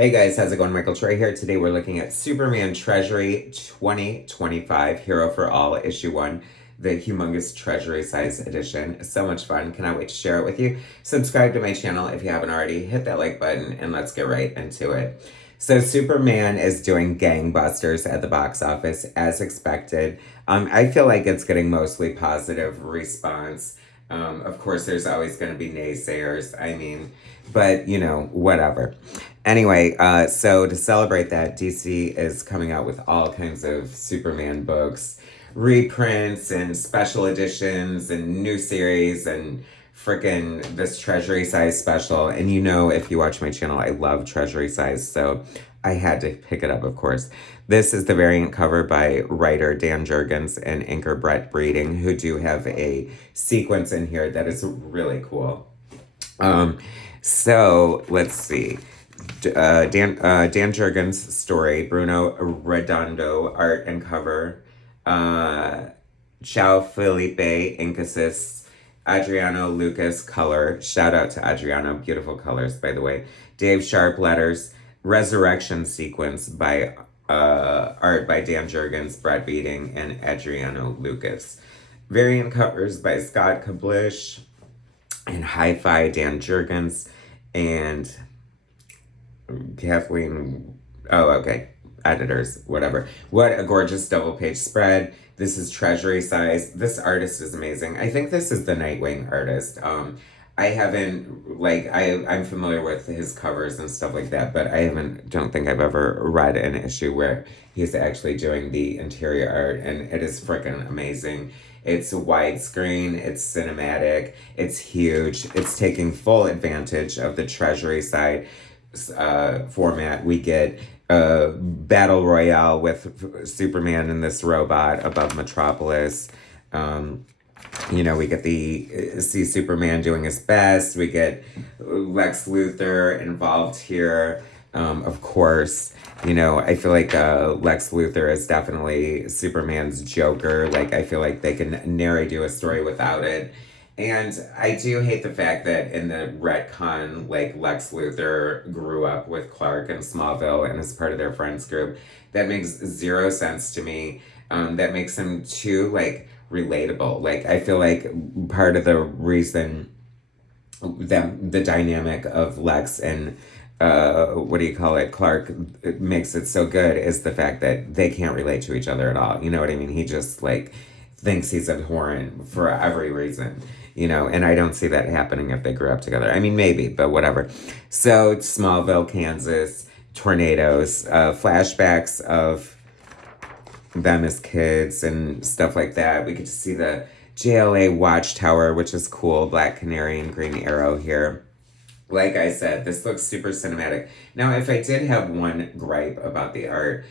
Hey guys, how's it going? Michael Troy here. Today we're looking at Superman Treasury 2025, Hero for All, Issue 1, the humongous Treasury size edition. So much fun. Cannot wait to share it with you. Subscribe to my channel if you haven't already. Hit that like button and let's get right into it. So Superman is doing gangbusters at the box office as expected. I feel like it's getting mostly positive response. Of course, there's always going to be naysayers. But whatever. Anyway, so to celebrate that, DC is coming out with all kinds of Superman books, reprints and special editions and new series and freaking this Treasury size special. And if you watch my channel, I love Treasury size, so I had to pick it up, of course. This is the variant cover by writer Dan Jurgens and inker Brett Breeding, who do have a sequence in here that is really cool. So let's see. Dan Jurgens' story, Bruno Redondo art and cover, Ciao Felipe Incasis, Adriano Lucas color. Shout out to Adriano, beautiful colors by the way. Dave Sharp letters, Resurrection sequence by art by Dan Jurgens, Brad Beating, and Adriano Lucas. Variant covers by Scott Kablish and Hi-Fi Dan Jurgens and Kathleen, editors, whatever. What a gorgeous double page spread. This is Treasury size. This artist is amazing. I think this is the Nightwing artist. I'm familiar with his covers and stuff like that, but don't think I've ever read an issue where he's actually doing the interior art, and it is freaking amazing. It's widescreen, it's cinematic, it's huge, it's taking full advantage of the Treasury side format. We get a battle royale with Superman and this robot above Metropolis. We get see Superman doing his best. We get Lex Luthor involved here. Of course, I feel like Lex Luthor is definitely Superman's Joker. I feel like they can nary do a story without it. And I do hate the fact that in the retcon, Lex Luthor grew up with Clark in Smallville and is part of their friends group. That makes zero sense to me. That makes him too, relatable. I feel like part of the reason the dynamic of Lex and Clark makes it so good is the fact that they can't relate to each other at all. You know what I mean? He just thinks he's abhorrent for every reason. And I don't see that happening if they grew up together. Maybe, but whatever. So Smallville, Kansas, tornadoes, flashbacks of them as kids and stuff like that. We get to see the JLA watchtower, which is cool. Black Canary and Green Arrow here. Like I said, this looks super cinematic. Now, if I did have one gripe about the art,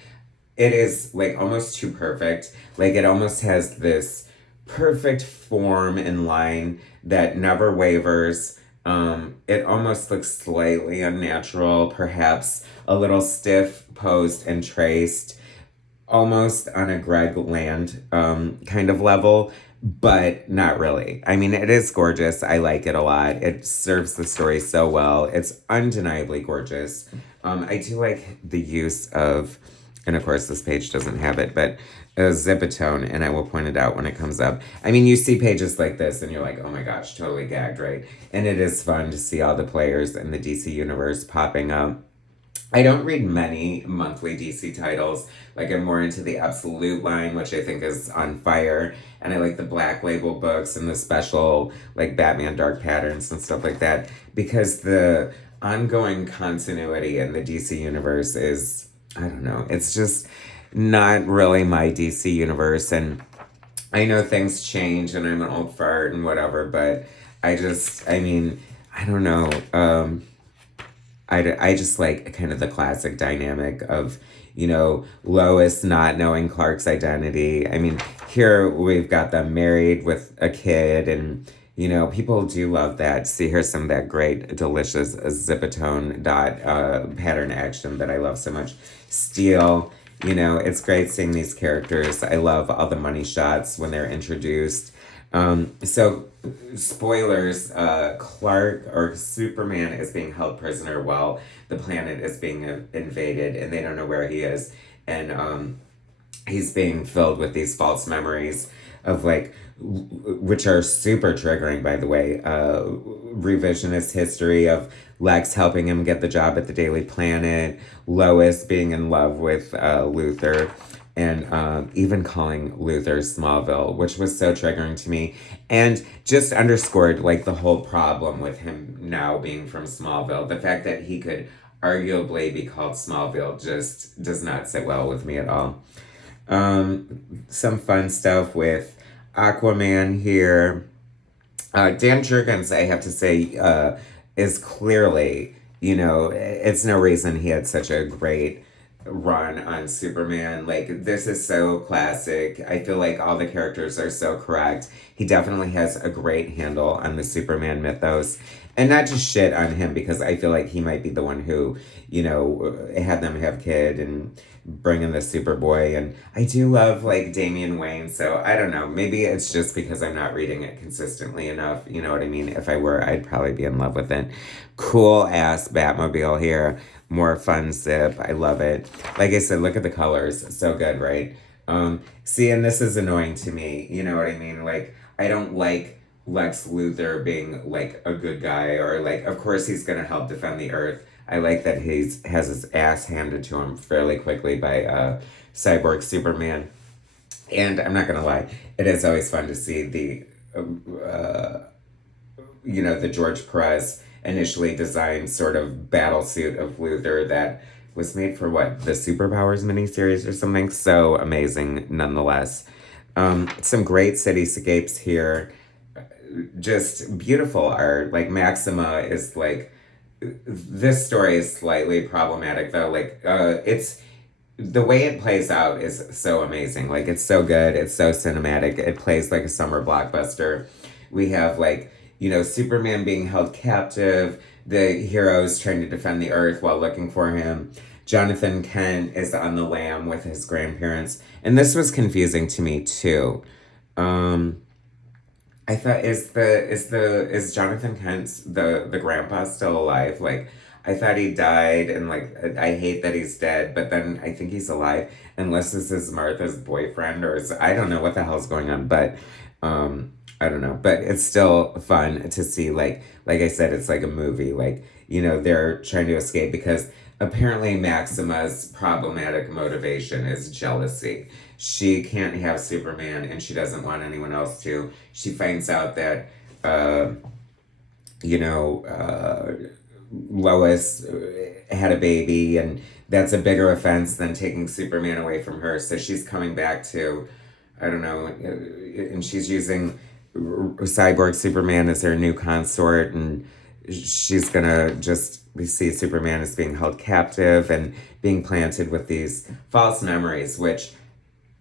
it is almost too perfect. It almost has this perfect form and line that never wavers. It almost looks slightly unnatural, perhaps a little stiff, posed and traced, almost on a Greg Land kind of level, but not really. It is gorgeous. I like it a lot. It serves the story so well. It's undeniably gorgeous. I do like the use of, and of course this page doesn't have it, but a zipatone, and I will point it out when it comes up. You see pages like this and you're like, oh my gosh, totally gagged, right? And it is fun to see all the players in the DC universe popping up. I don't read many monthly DC titles. I'm more into the Absolute line, which I think is on fire. And I like the Black Label books and the special, Batman Dark Patterns and stuff like that. Because the ongoing continuity in the DC universe is, I don't know, it's just not really my DC universe. And I know things change and I'm an old fart and whatever, but I don't know. I just like kind of the classic dynamic of, Lois not knowing Clark's identity. Here we've got them married with a kid and, people do love that. See, here's some of that great, delicious zipatone dot pattern action that I love so much. Steel, it's great seeing these characters. I love all the money shots when they're introduced. So, spoilers, Clark or Superman is being held prisoner while the planet is being invaded and they don't know where he is. And he's being filled with these false memories of like, which are super triggering, by the way. Revisionist history of Lex helping him get the job at the Daily Planet, Lois being in love with Luthor, and even calling Luthor Smallville, which was so triggering to me, and just underscored like the whole problem with him now being from Smallville. The fact that he could arguably be called Smallville just does not sit well with me at all. Some fun stuff with Aquaman here. Dan Jurgens, I have to say, is clearly, it's no reason he had such a great run on Superman. Like, this is so classic. I feel like all the characters are so correct. He definitely has a great handle on the Superman mythos. And not just shit on him, because I feel like he might be the one who, had them have kid and bring in the Superboy. And I do love, like, Damian Wayne, so I don't know. Maybe it's just because I'm not reading it consistently enough. You know what I mean? If I were, I'd probably be in love with it. Cool ass Batmobile here. More fun zip. I love it. Like I said, look at the colors. So good, right? See, and this is annoying to me. You know what I mean? Like, I don't like Lex Luthor being like a good guy, or like, of course he's gonna help defend the Earth. I like that has his ass handed to him fairly quickly by Cyborg Superman. And I'm not gonna lie, it is always fun to see the George Perez initially designed sort of battle suit of Luthor that was made for what, the Superpowers miniseries or something. So amazing nonetheless. Some great cityscapes here. Just beautiful art. Like, Maxima is like, this story is slightly problematic though. Like, it's, the way it plays out is so amazing. Like, it's so good. It's so cinematic. It plays like a summer blockbuster. We have like, Superman being held captive, the heroes trying to defend the Earth while looking for him. Jonathan Kent is on the lam with his grandparents. And this was confusing to me too. I thought, is Jonathan Kent's the grandpa still alive? Like, I thought he died, and like, I hate that he's dead, but then I think he's alive, unless this is Martha's boyfriend, or I don't know what the hell's going on, but I don't know, but it's still fun to see. Like I said, it's like a movie. Like, they're trying to escape because apparently Maxima's problematic motivation is jealousy. She can't have Superman, and she doesn't want anyone else to. She finds out that, Lois had a baby, and that's a bigger offense than taking Superman away from her. So she's coming back to, I don't know, and she's using Cyborg Superman as her new consort, and she's gonna just see Superman as being held captive and being planted with these false memories, which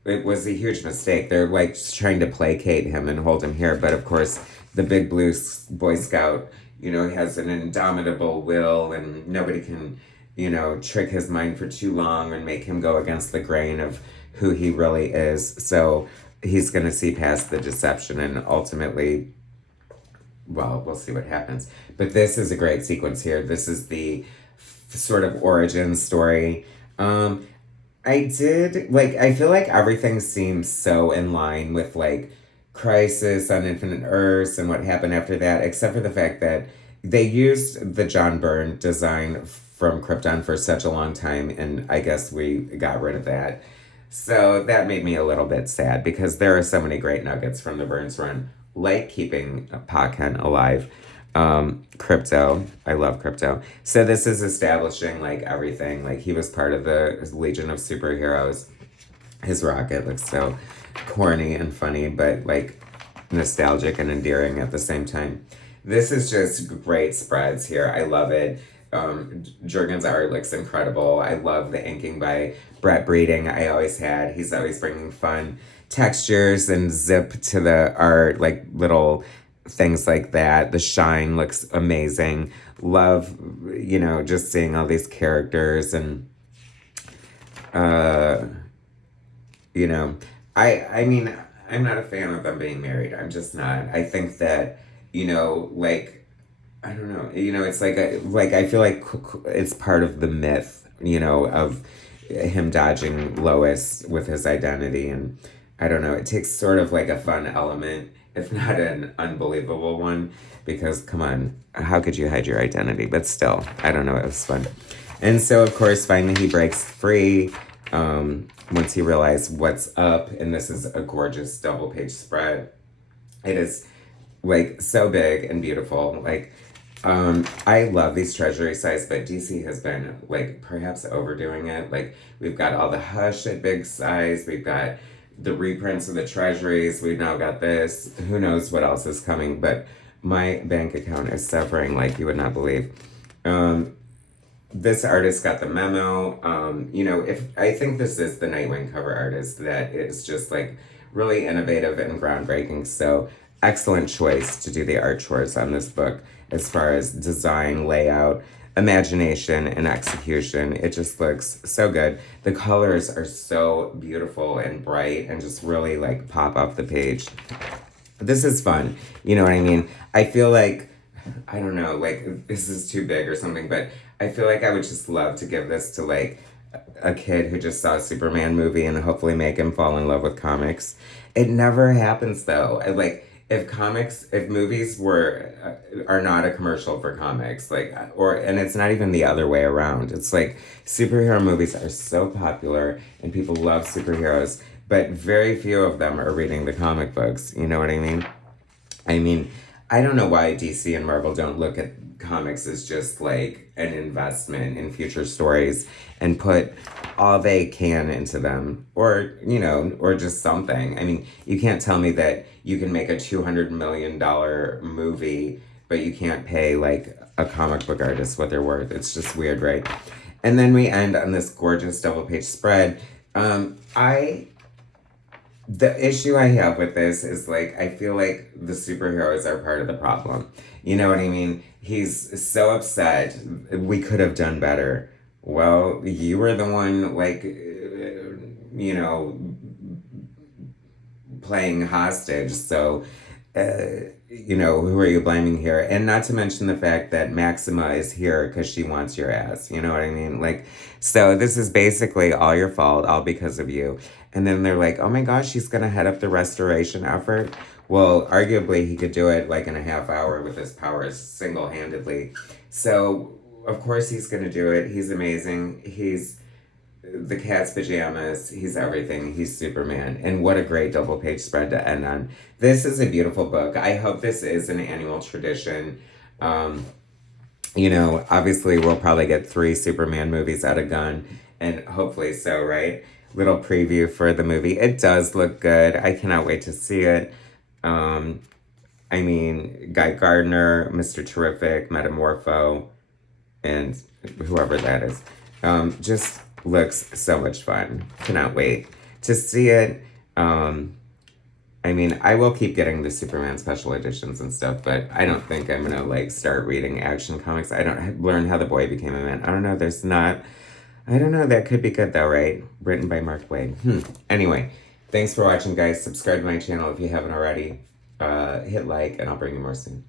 it was a huge mistake. They're like trying to placate him and hold him here, but of course the big blue Boy Scout, has an indomitable will, and nobody can, trick his mind for too long and make him go against the grain of who he really is. So he's going to see past the deception, and ultimately, well, we'll see what happens. But this is a great sequence here. This is the sort of origin story. I feel like everything seems so in line with like Crisis on Infinite Earths and what happened after that, except for the fact that they used the John Byrne design from Krypton for such a long time, and I guess we got rid of that. So that made me a little bit sad, because there are so many great nuggets from the Burns run, like keeping Pa Kent alive. Crypto. I love Crypto. So this is establishing like everything. Like, he was part of the Legion of Superheroes. His rocket looks so corny and funny, but like nostalgic and endearing at the same time. This is just great spreads here. I love it. Jurgens' art looks incredible. I love the inking by Brett Breeding. I always had. He's always bringing fun textures and zip to the art, like little things like that. The shine looks amazing. Love, just seeing all these characters, and I mean, I'm not a fan of them being married. I'm just not. I think that, you know, like, I don't know. You know, it's like I feel like it's part of the myth, you know, of him dodging Lois with his identity, and I don't know. It takes sort of like a fun element, if not an unbelievable one, because come on, how could you hide your identity? But still, I don't know. It was fun, and so of course, finally he breaks free. Once he realized what's up, and this is a gorgeous double page spread. It is like so big and beautiful. Like, I love these Treasury size, but DC has been like perhaps overdoing it. Like, we've got all the Hush at big size, we've got the reprints of the Treasuries, we've now got this. Who knows what else is coming? But my bank account is suffering like you would not believe. This artist got the memo. You know, if I think this is the Nightwing cover artist that is just like really innovative and groundbreaking. So excellent choice to do the art chores on this book as far as design, layout, imagination, and execution. It just looks so good. The colors are so beautiful and bright and just really like pop off the page. This is fun. You know what I mean? I feel like, I don't know, like this is too big or something, but I feel like I would just love to give this to like a kid who just saw a Superman movie and hopefully make him fall in love with comics. It never happens though. If movies are not a commercial for comics, like, and it's not even the other way around. It's like superhero movies are so popular and people love superheroes, but very few of them are reading the comic books. You know what I mean? I mean, I don't know why DC and Marvel don't look at comics as just like an investment in future stories and put all they can into them, or, you know, or just something. I mean, you can't tell me that you can make a $200 million movie, but you can't pay like a comic book artist what they're worth. It's just weird, right? And then we end on this gorgeous double page spread. The issue I have with this is like, I feel like the superheroes are part of the problem. You know what I mean? He's so upset. We could have done better. Well, you were the one, like, you know, playing hostage. So, you know, who are you blaming here? And not to mention the fact that Maxima is here because she wants your ass. You know what I mean? Like, so this is basically all your fault, all because of you. And then they're like, oh my gosh, she's going to head up the restoration effort. Well, arguably, he could do it like in a half hour with his powers single-handedly. So, of course, he's going to do it. He's amazing. He's the cat's pajamas. He's everything. He's Superman. And what a great double page spread to end on. This is a beautiful book. I hope this is an annual tradition. You know, obviously, we'll probably get 3 Superman movies out of Gunn. And hopefully so, right? Little preview for the movie. It does look good. I cannot wait to see it. I mean, Guy Gardner, Mr. Terrific, Metamorpho, and whoever that is. Just looks so much fun. Cannot wait to see it. I mean, I will keep getting the Superman special editions and stuff, but I don't think I'm gonna like start reading Action Comics. I don't learn how the boy became a man. I don't know. I don't know. That could be good though, right? Written by Mark Waid. Anyway, thanks for watching, guys. Subscribe to my channel if you haven't already. Hit like, and I'll bring you more soon.